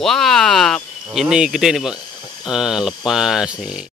Wah, ini gede nih Pak. Lepas nih.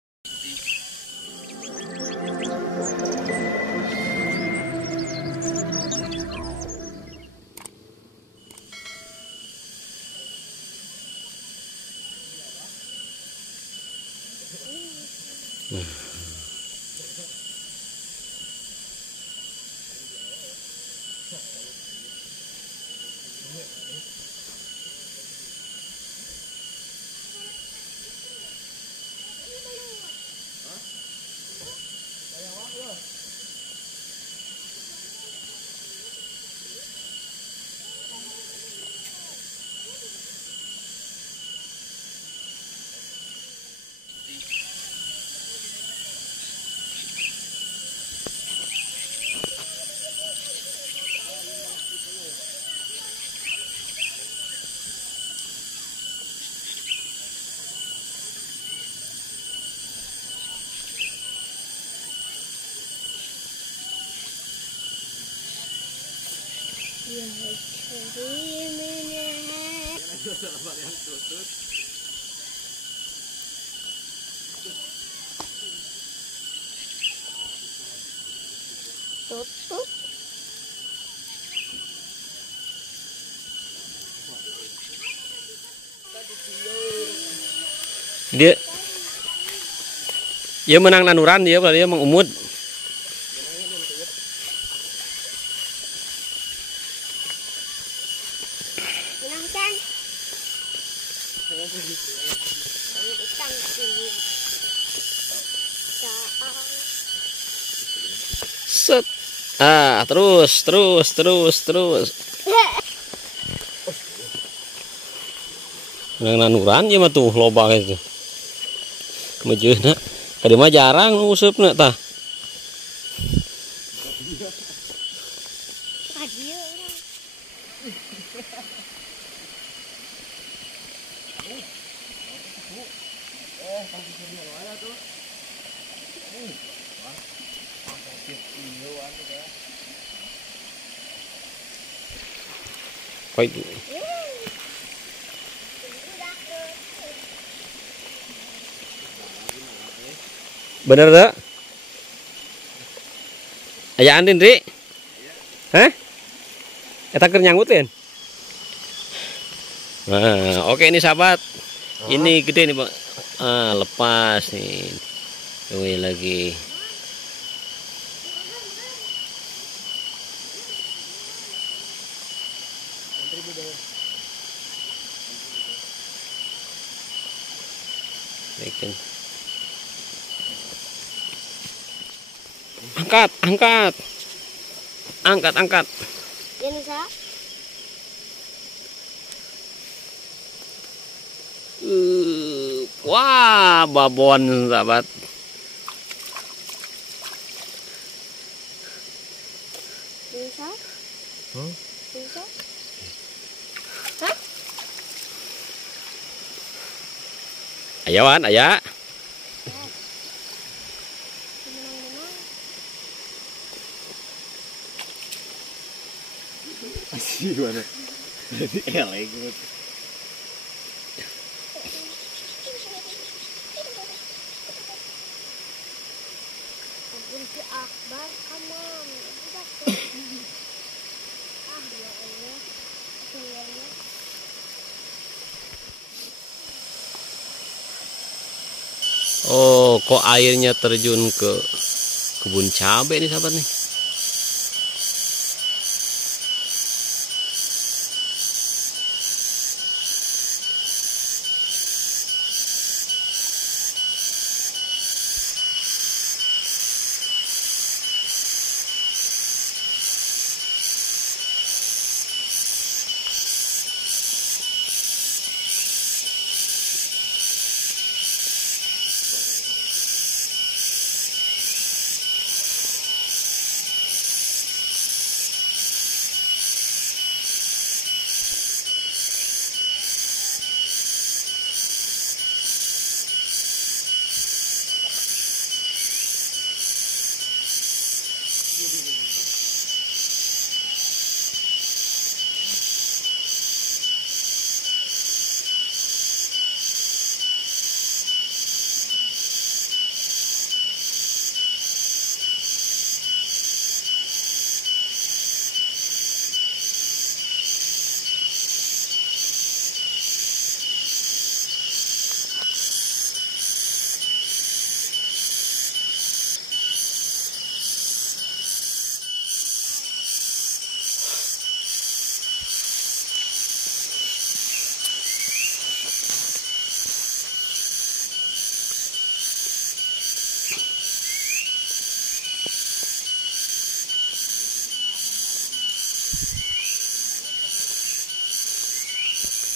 Tutup. Dia menang nanuran dia mengumut. Menangkan. Set. Terus. Menang nanuran dia mah tuh loba itu. Majeuna. Kadi mah jarang ngusupna tah. Koi. Bener tak? Aya Andin, Ri? Hah? Eta keur nyanggutin? Nah, oke ini sahabat. Ini gede nih, Pak. Lepas nih. Tunggu lagi. Angkat. Ya Nusa. Wah, babon sahabat. Nusa. Nusa. Hah? Ayawan, aya. Masih mana? Jadi elek gitu. Akbar, come on. Ya Allah. Sayangnya. Oh, kok airnya terjun ke kebun cabai nih sahabat nih.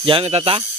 Jangan Tata.